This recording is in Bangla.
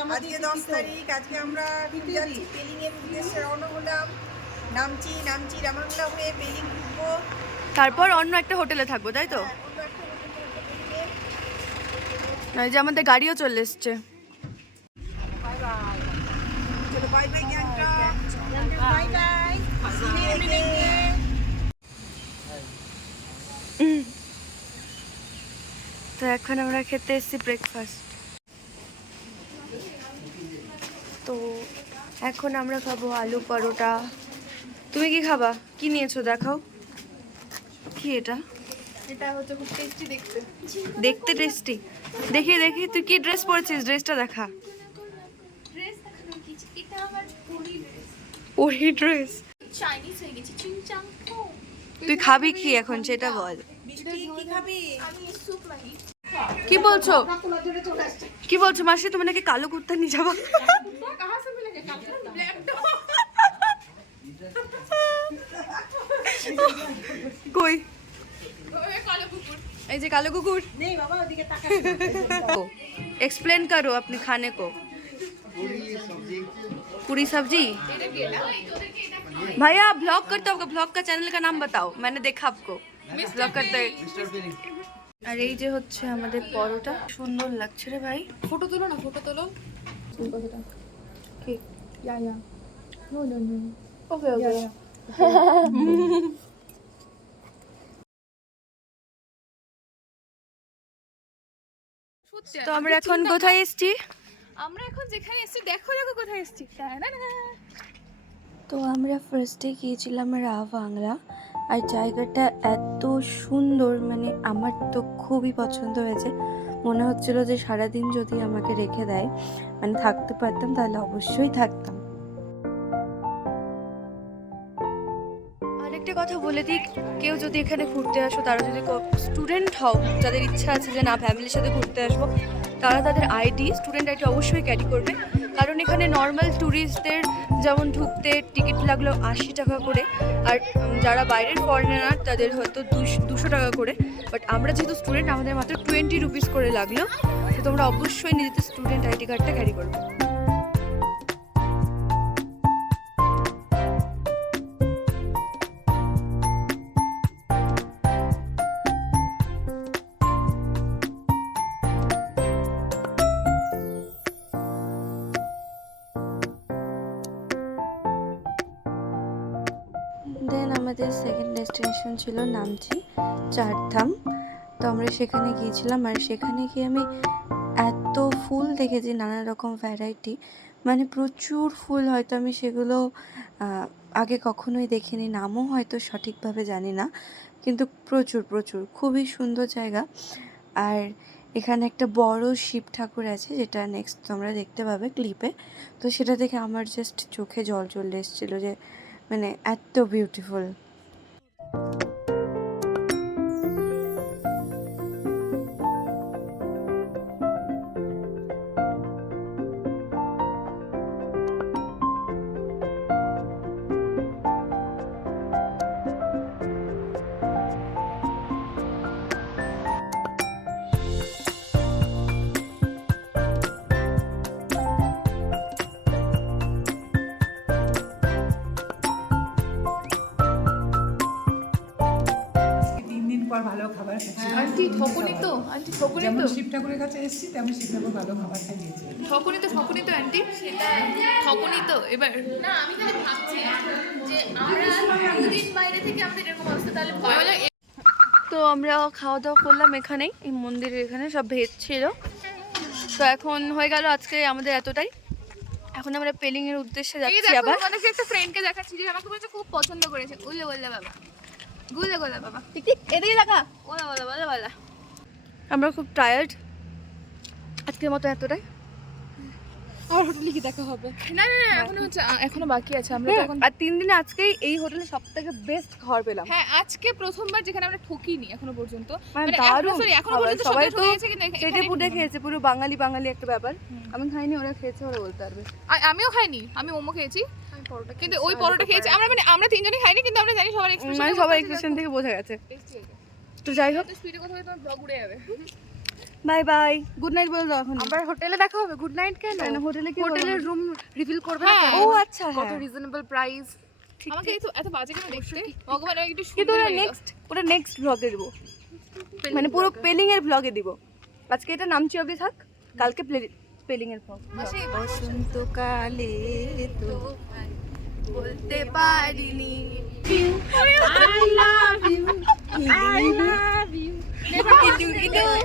আজকে 10 তারিখ। আজকে আমরা যাচ্ছি পেলিং এর উদ্দেশ্যে রওনা হলাম। নামছি রামাংলা হয়ে পেলিং ঢুকবো, তারপর অন্য একটা হোটেলে থাকবো, তাই তো? অন্য একটা হোটেলে উঠবো পেলিংয়ে। এই যে আমাদের গাড়িও চলে এসছে। চলো bye bye Gangtok, bye bye, পেলিংয়ে। তো এখন আমরা খেতে এসেছি ব্রেকফাস্ট। তো এখন আমরা খাবো আলু পরোটা। তুমি কি খাবা? কি নিয়েছো দেখাও। কি এটা? এটা হচ্ছে খুব টেস্টি দেখতে। দেখতে টেস্টি। দেখি দেখি তুই কি ড্রেস পরেছিস, ড্রেসটা দেখা। ড্রেস দেখানো কিছু, এটা আমার পরি ড্রেস। পরি ড্রেস? চাইনিজ হয়ে গেছে, চিংচাং ফো। তুই খাবি কি এখন সেটা বল। বৃষ্টি কি খাবি? আমি স্যুপ লাগি। কি বলছো? কি বলছো মাসি, তুমি নাকি কালো কুর্তা নিয়ে যাবো? कहां से मिलेगा काला ब्लैक डॉग? কই? ओए काला कुकुर। এই যে কালো কুকুর। নেই বাবা, ওদিকে তাকা। एक्सप्लेन करो अपने खाने को। पूरी सब्जी। भैया आप ब्लॉग करते हो, आपका ब्लॉग का चैनल का नाम बताओ, मैंने देखा आपको ब्लॉग करते। আর এই যে হচ্ছে আমাদের পরোটা, সুন্দর লাগছে রে ভাই। फोटो তোলো না, फोटो তোলো। কি? या नो नो नो ওকে ওকে। তো আমরা এখন কোথায় এসেছি? আমরা এখন যেখানে এসেছি, দেখো দেখো কোথায় এসেছি। তো আমরা ফার্স্টে গিয়েছিলাম রাহ বাংলা। আর জায়গাটা এত সুন্দর, মানে আমার তো খুবই পছন্দ হয়েছে। মনে হচ্ছিল যে সারাদিন যদি আমাকে রেখে দেয়, মানে থাকতে পারতাম, তাহলে অবশ্যই থাকতাম। আরেকটা কথা বলে দিই, কেউ যদি এখানে ঘুরতে আসো, তারা যদি স্টুডেন্ট হও, যাদের ইচ্ছা আছে যে না ফ্যামিলির সাথে ঘুরতে আসবো, তারা তাদের আইডি, স্টুডেন্ট আইডি অবশ্যই ক্যারি করবে। কারণ এখানে নর্মাল ট্যুরিস্টদের যেমন ঢুকতে টিকিট লাগলো 80 টাকা করে, আর যারা বাইরের ফরেনার তাদের হয়তো 200 টাকা করে। বাট আমরা যেহেতু স্টুডেন্ট, আমাদের মাত্র 20 রুপিস করে লাগলো। তো তোমরা অবশ্যই নিজেদের স্টুডেন্ট আইডি কার্ডটা ক্যারি করবে। দেন আমাদের সেকেন্ড ডেস্টিনেশন ছিল নামচি, চারধাম। তো আমরা সেখানে গিয়েছিলাম, আর সেখানে গিয়ে আমি এত ফুল দেখেছি, নানা রকম ভ্যারাইটি, মানে প্রচুর ফুল। হয়তো আমি সেগুলো আগে কখনোই দেখিনি, নামও হয়তো সঠিকভাবে জানি না, কিন্তু প্রচুর প্রচুর খুবই সুন্দর জায়গা। আর এখানে একটা বড় শিব ঠাকুর আছে, যেটা নেক্সট তোমরা দেখতে পাবে ক্লিপে। তো সেটা দেখে আমার জাস্ট চোখে জল চলে এসেছিলো, যে মানে এত বিউটিফুল। পর ভালো খাবার খাচ্ছি। আন্টি ঠকুনি তো, আন্টি ঠকুনি যেমন তো, শিব ঠাকুরের কাছে এসেছি, তেমন শিব ঠাকুর ভালো খাবার খাইয়েছে। ঠকুনি তো, ঠকুনি তো আন্টি, ঠকুনি তো। এবার না, আমি তাহলে ভাবছি যে আমরা দুদিন বাইরে থেকে আমাদের এরকম অবস্থা, তাহলে ভয় লাগে। তো আমরা খাওয়া দাওয়া করলাম এখানেই, এই মন্দিরের এখানে সব ভেজ ছিল। তো এখন হয়ে গেল আজকে আমাদের এতটাই। এখন আমরা পেলিং এর উদ্দেশ্যে যাচ্ছি। আবার আমাকে একটা ফ্রেন্ডকে দেখাচ্ছি, যে আমাকে বলেছে খুব পছন্দ করেছে। গুলে গোল্লা বাবা, গুলে গোল্লা বাবা, ঠিক ঠিক এদিকে দেখা। OLA OLA OLA OLA. আমরা খুব টায়ার্ড, আজকের মতো এতটাই। আর হোটেলে কি দেখা হবে? না না না, এখনো বাকি আছে। আমরা তো এখন আর 3 দিনে আজকেই এই হোটেলে সবথেকে বেস্ট খাবার পেলাম। হ্যাঁ, আজকে প্রথমবার যেখানে আমরা ঠকিনি এখনো পর্যন্ত। মানে দারুণ সরি, এখনো খাবার। পর্যন্ত সবাই সবাই তো ঠকেছে, কিন্তু চেটে পুটে খেয়েছে, পুরো বাঙালি বাঙালি একটা ব্যাপার। আমি খাইনি, ওরা খেয়েছে, ওরা বলতে পারবে। আমিও খাইনি, আমি মোমো খেয়েছি, কিন্তু ওই পরোটা খেয়েছি আমরা। মানে আমরা তিনজনই খাইনি, কিন্তু আমরা জানি সবার এক্সপ্রেশন, মানে সবার এক্সপ্রেশন থেকে বোঝা গেছে। তো যাই হোক, স্পিডে কথা বলে তোমার ব্লগ উড়ে যাবে। বাই বাই, গুড নাইট বলে দাও এখন। আবার হোটেলে দেখা হবে। গুড নাইট কেন? হোটেলে কি হোটেলের রুম রিভিল করবে না ও কেন? আচ্ছা, কত হ্যাঁ। Reasonable price. আমাকে এত বাজে কেন দেখতে? ভগবান আমি একটু কিন্তু সুন্দর ওটা নেক্সট ব্লগে দেবো, মানে পুরো পেলিং এর ব্লগে দিব। আজকে এটা নামচি অবধি থাক, কালকে পেলিং এর ব্লগ। বসন্তকালে তো বলতে পারিনি I love you, I love you, never can do it